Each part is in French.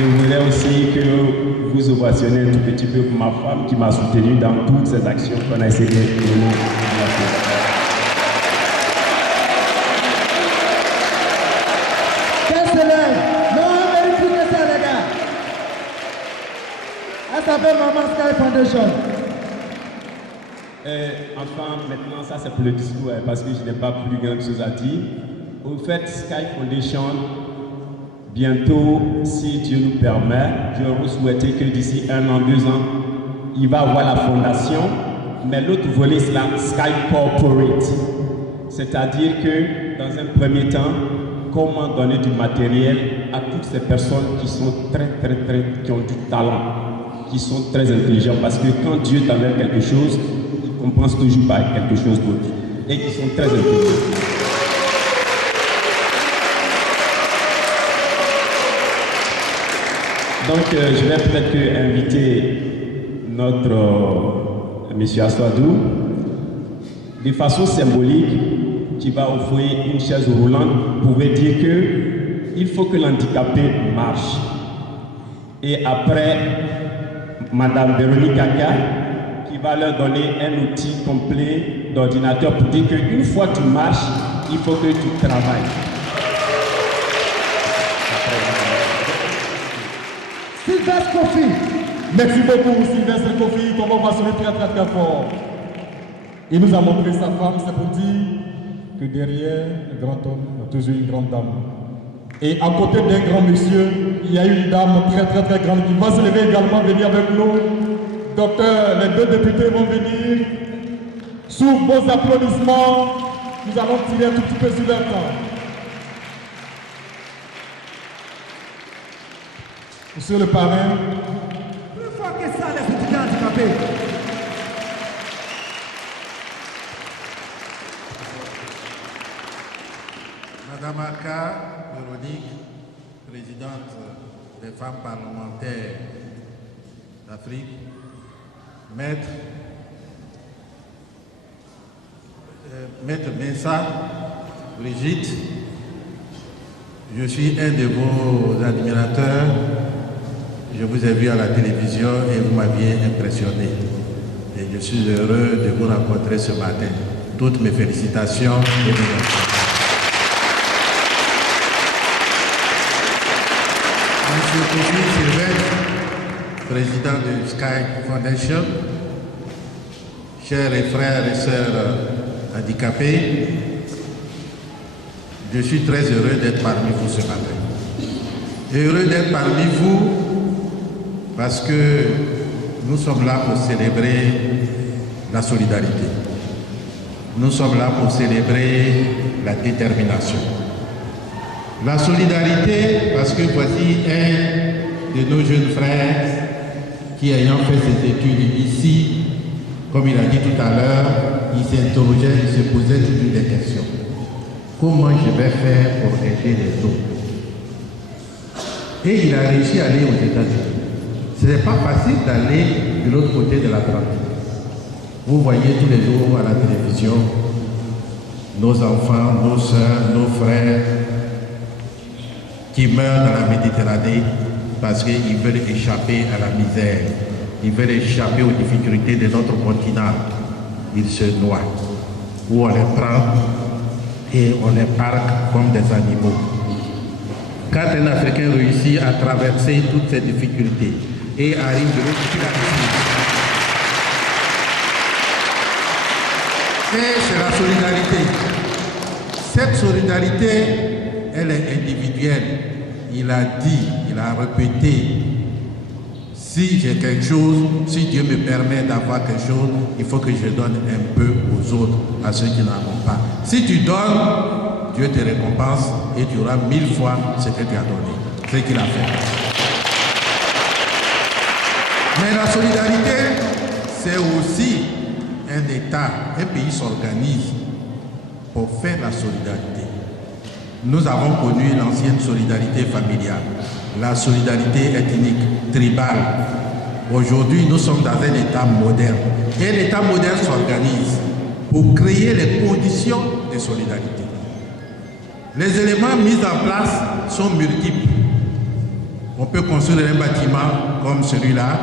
Je voudrais aussi que vous ovationnez un tout petit peu pour ma femme qui m'a soutenu dans toutes ces actions qu'on a essayé de mener. Qu'est-ce que c'est? Non, on mérite plus que ça, les gars. Elle s'appelle Maman Sky Foundation. Enfin, maintenant, ça c'est pour le discours, parce que je n'ai pas plus grand chose à dire. Au fait, Sky Foundation, bientôt, si Dieu nous permet, je vous souhaite que d'ici 1 an, 2 ans, il va avoir la fondation, mais l'autre volet, c'est la Sky Corporate. C'est-à-dire que, dans un premier temps, comment donner du matériel à toutes ces personnes qui sont qui ont du talent, qui sont très intelligents, parce que quand Dieu t'enlève quelque chose, il compense toujours par quelque chose d'autre, et qui sont très intelligents. Donc, je vais peut-être inviter notre monsieur Aswadou, de façon symbolique, qui va offrir une chaise roulante, pouvait dire qu'il faut que l'handicapé marche. Et après, Madame Véronique Kaka, qui va leur donner un outil complet d'ordinateur pour dire qu'une fois que tu marches, il faut que tu travailles. Sylvestre Kofi. Merci beaucoup Sylvestre Kofi, qu'on va sonner très fort. Il nous a montré sa femme, c'est pour dire que derrière un grand homme, il y a toujours une grande dame. Et à côté d'un grand monsieur, il y a une dame très grande qui va se lever également, venir avec nous. Docteur, les 2 députés vont venir. Sous vos applaudissements, nous allons tirer un tout petit peu sur leur temps. Monsieur le parrain. Plus fort que ça, les étudiants handicapés. Madame Aka, Véronique, présidente des femmes parlementaires d'Afrique, Maître Mensah, Brigitte, je suis un de vos admirateurs. Je vous ai vu à la télévision et vous m'aviez impressionné. Et je suis heureux de vous rencontrer ce matin. Toutes mes félicitations et mes merci. Monsieur Kofi Sylvestre, président de Sky Foundation, chers frères et sœurs handicapés, je suis très heureux d'être parmi vous ce matin. Heureux d'être parmi vous parce que nous sommes là pour célébrer la solidarité. Nous sommes là pour célébrer la détermination. La solidarité parce que voici un de nos jeunes frères qui, ayant fait ses études ici, comme il a dit tout à l'heure, il s'interrogeait, il se posait toujours des questions. Comment je vais faire pour aider les autres? Et il a réussi à aller aux États-Unis. Ce n'est pas facile d'aller de l'autre côté de l'Atlantique. Vous voyez tous les jours à la télévision nos enfants, nos soeurs, nos frères qui meurent dans la Méditerranée parce qu'ils veulent échapper à la misère. Ils veulent échapper aux difficultés de notre continent. Ils se noient. Ou on les prend et on les parque comme des animaux. Quand un Africain réussit à traverser toutes ces difficultés et arrive de l'autre côté de la et c'est la solidarité. Cette solidarité, elle est individuelle. Il a dit, il a répété, si j'ai quelque chose, si Dieu me permet d'avoir quelque chose, il faut que je donne un peu aux autres, à ceux qui n'en ont pas. Si tu donnes, Dieu te récompense et tu auras 1000 fois ce que tu as donné, ce qu'il a fait. Mais la solidarité, c'est aussi un État, un pays s'organise pour faire la solidarité. Nous avons connu l'ancienne solidarité familiale. La solidarité ethnique, tribale. Aujourd'hui, nous sommes dans un État moderne. Et l'État moderne s'organise pour créer les conditions de solidarité. Les éléments mis en place sont multiples. on peut construire un bâtiment comme celui-là.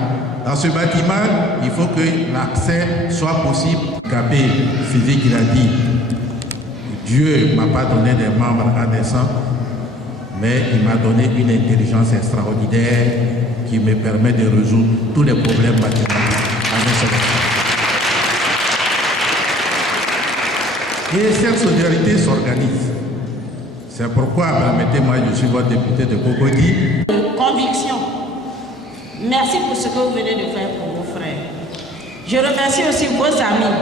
Dans ce bâtiment, il faut que l'accès soit possible. Handicapé physique, il a dit, Dieu ne m'a pas donné des membres indécents, mais il m'a donné une intelligence extraordinaire qui me permet de résoudre tous les problèmes mathématiques en un seul instant. Et cette solidarité s'organise. C'est pourquoi, permettez-moi, je suis votre député de Cocody. Conviction. Merci pour ce que vous venez de faire pour vos frères. Je remercie aussi vos amis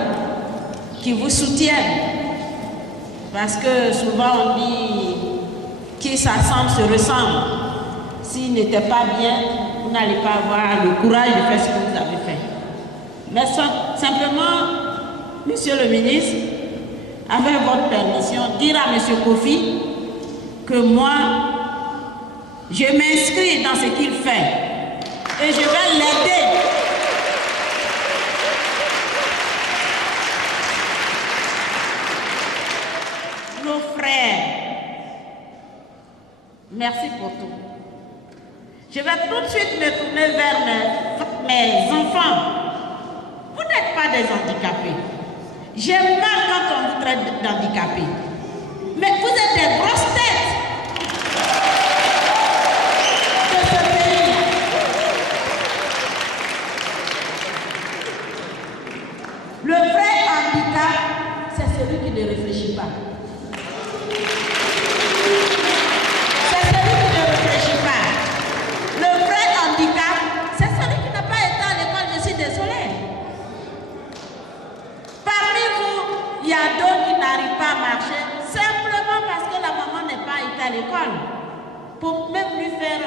qui vous soutiennent. Parce que souvent on dit qui s'assemble se ressemble. S'il n'était pas bien, vous n'allez pas avoir le courage de faire ce que vous avez fait. Mais simplement, Monsieur le ministre, avec votre permission, dire à Monsieur Kofi que moi, je m'inscris dans ce qu'il fait et je vais l'aider. Nos frères, merci pour tout. Je vais tout de suite me tourner vers mes enfants. Vous n'êtes pas des handicapés. J'aime mal quand on vous traite d'handicapés. Mais vous êtes des grosses têtes de ce pays. Le vrai handicap, c'est celui qui ne réfléchit pas. C'est celui qui ne réfléchit pas. Le vrai handicap, c'est celui qui n'a pas été à l'école, je suis désolée. Parmi vous, il y a d'autres qui n'arrivent pas à marcher simplement parce que la maman n'est pas été à l'école. Pour même lui faire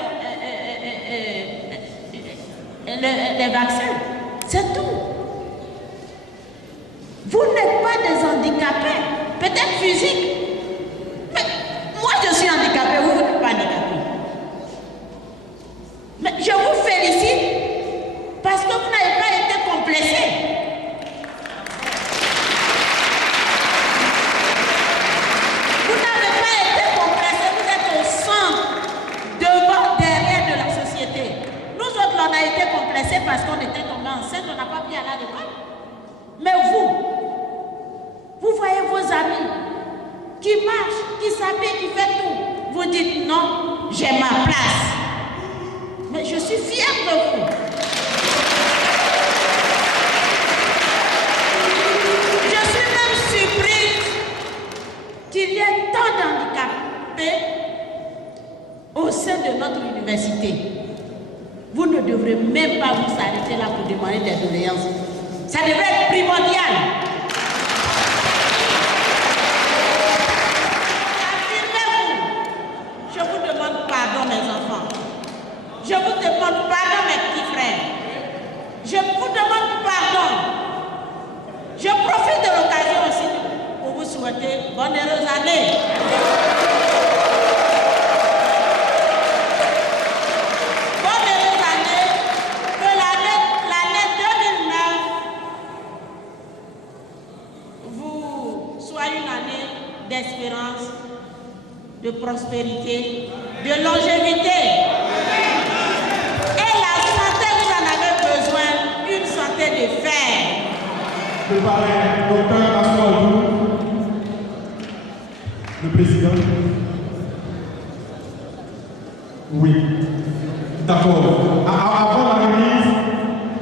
les vaccins. C'est tout. Vous n'êtes pas des handicapés, peut-être physiques. Mais moi je suis handicapé, vous n'êtes pas handicapé. Mais je vous félicite parce que vous n'avez pas été complexés. Vous n'avez pas été complexés, vous êtes au centre, devant, derrière de la société. Nous autres, on a été complexés parce qu'on était tombés enceintes, on n'a pas pu aller à l'école. Mais vous voyez vos amis qui marchent, qui s'habillent, qui font tout. Vous dites non, j'ai ma place. Mais je suis fière de vous. Je suis même surprise qu'il y ait tant d'handicapés au sein de notre université. Vous ne devrez même pas vous arrêter là pour demander des doléances. Ça devrait être primordial. Je vous demande pardon, mes enfants. Je vous demande pardon, mes petits frères. Je vous demande pardon. Je profite de l'occasion aussi pour vous souhaiter bonne et heureuse année. Bonne et heureuse année. Que l'année 2009 vous soit une année d'espérance, de prospérité, de longévité. Et la santé, vous en avez besoin, une santé de fer. Le parrain, docteur Assoadou, le président. Oui. D'accord. Avant la remise,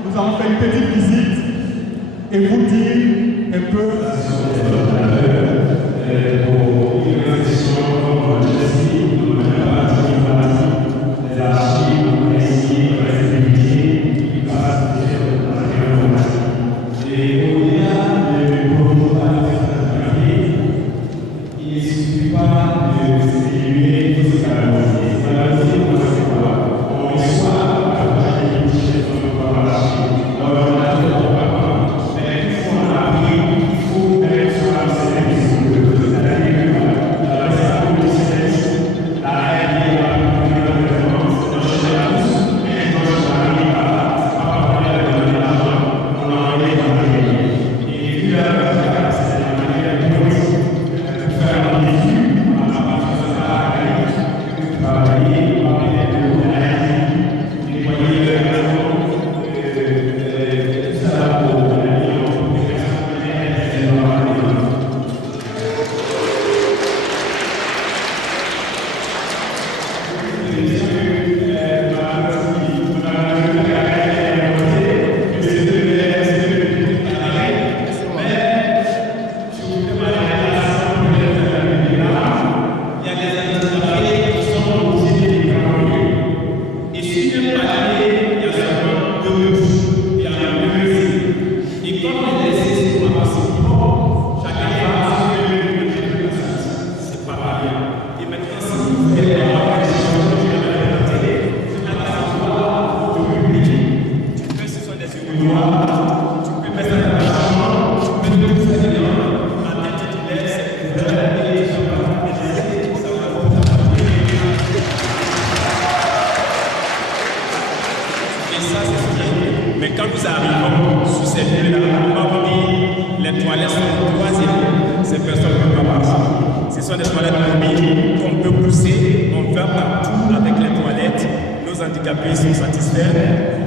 nous allons faire une petite visite et vous dire un peu. La est là, on va vous dire, les toilettes sont au troisième. Ces personnes ne peuvent pas marcher. Ce sont des toilettes mobiles qu'on peut pousser, on va partout avec les toilettes. Nos handicapés sont satisfaits.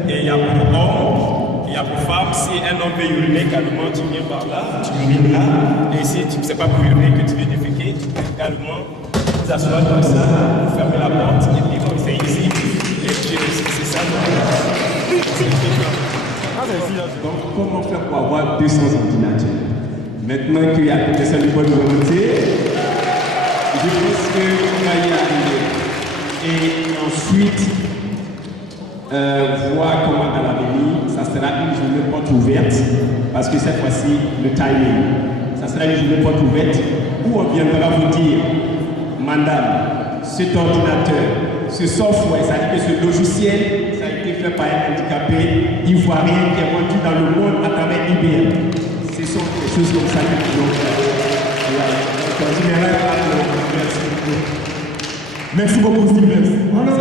Et il y a pour hommes, il y a pour femmes. Si un homme veut uriner calmement, tu viens par là, tu urines là. Et si tu ne sais pas pour uriner, que tu veux déféquer, tu peux calmement vous asseoir comme ça, vous fermez la porte, et puis comme c'est ici. Et puis c'est ça. Donc comment faire pour avoir 200 ordinateurs? Maintenant qu'il y a des salles de bonne volonté, je pense qu'on va y arriver. Et ensuite, voir comment dans l'avenir, ça sera une journée porte ouverte, parce que cette fois-ci, le timing, ça sera une journée porte ouverte où on viendra vous dire, madame, cet ordinateur, ce software, c'est-à-dire que ce logiciel, ça a été fait par un handicapé ivoirien qui est vendu dans le monde à travers IBM. Ce sont des choses comme ça que nous devons faire. En général, merci beaucoup. Merci beaucoup, Sylvestre. On va faire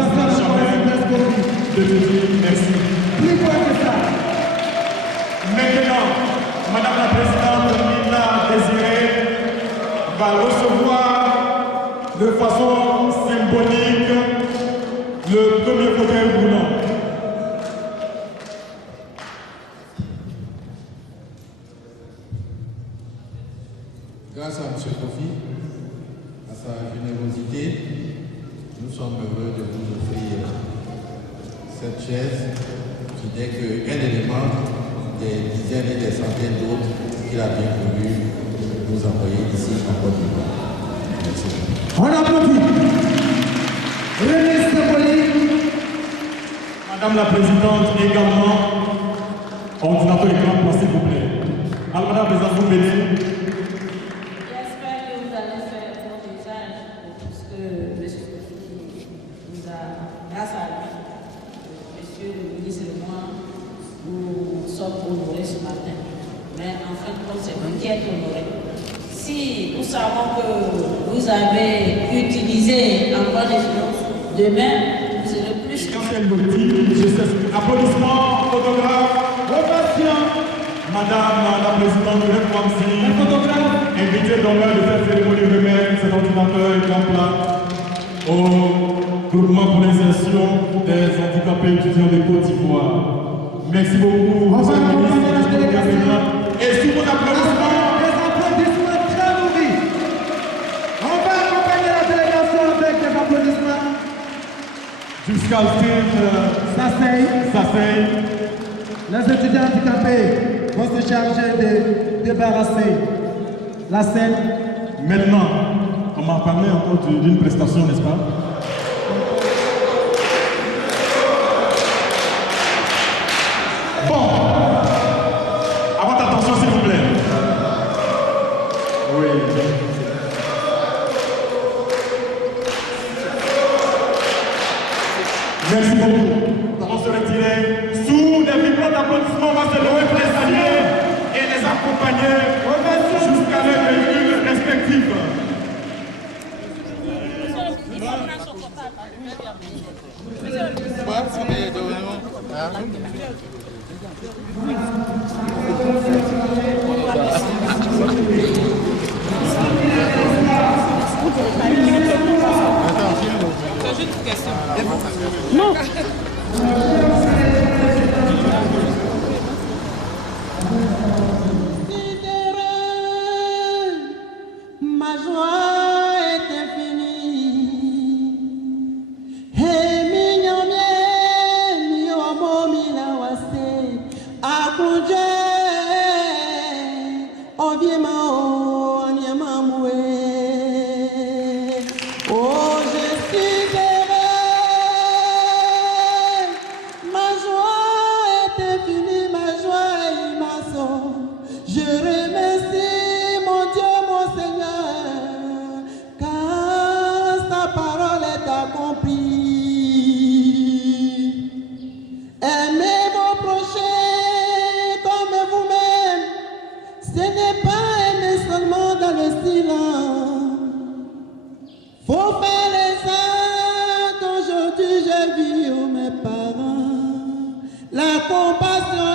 Merci. Plus fort que ça. Maintenant, Madame la Présidente Nina Désiré va recevoir de façon symbolique le premier fauteuil roulant. Grâce à M. Kofi, à sa générosité, nous sommes heureux de vous offrir cette chaise qui n'est qu'un élément des dizaines et des centaines d'autres qu'il a bien voulu nous envoyer ici en Côte d'Ivoire. Merci. On applaudit. Remise symbolique. Madame la Présidente, également, ordinateur écran, s'il vous plaît. Alors, Madame la Présidente, vous venez. J'espère que vous allez faire bon usage de tout ce que M. Kofi nous a, grâce à lui, Monsieur le ministre et moi, nous sommes honorés ce matin. Mais en fait, c'est vous qui êtes honorés. Si nous savons que vous avez utilisé en bonne escient, demain, vous serez plus. Quand elle me dit, je sais. Applaudissements, photographe, ovation. Madame la Présidente de l'EFMAMSI, invitée d'honneur de cette cérémonie remettre cet ordinateur exemplaire au groupement pour l'insertion des handicapés étudiants de Côte d'Ivoire. Merci beaucoup. On va accompagner la délégation. Et sous vos applaudissements. Des applaudissements très nourris. On va accompagner la délégation avec des applaudissements. Jusqu'à le S'asseyent. Les étudiants handicapés vont se charger de débarrasser la scène. Maintenant, on m'a parlé encore d'une prestation, n'est-ce pas? Bon, à votre attention s'il vous plaît. Oui. Merci beaucoup. On se retirer sous des vibrants d'applaudissements. On va se lever pour les saluer et les accompagner jusqu'à leurs véhicules respectifs. Non. Ma joie est infinie. Hey, mignon, mignon, momi la wase. Akunje, obiema o, anyama moué. Oh, je suis heureux. Ma joie est infinie, ma joie est immense. Je remercie mon Dieu, mon Seigneur, car sa parole est accomplie. Aimez vos prochains comme vous-même. Ce n'est pas aimer seulement dans le silence. Faut faire les actes. Aujourd'hui, j'ai vu mes parents. La compassion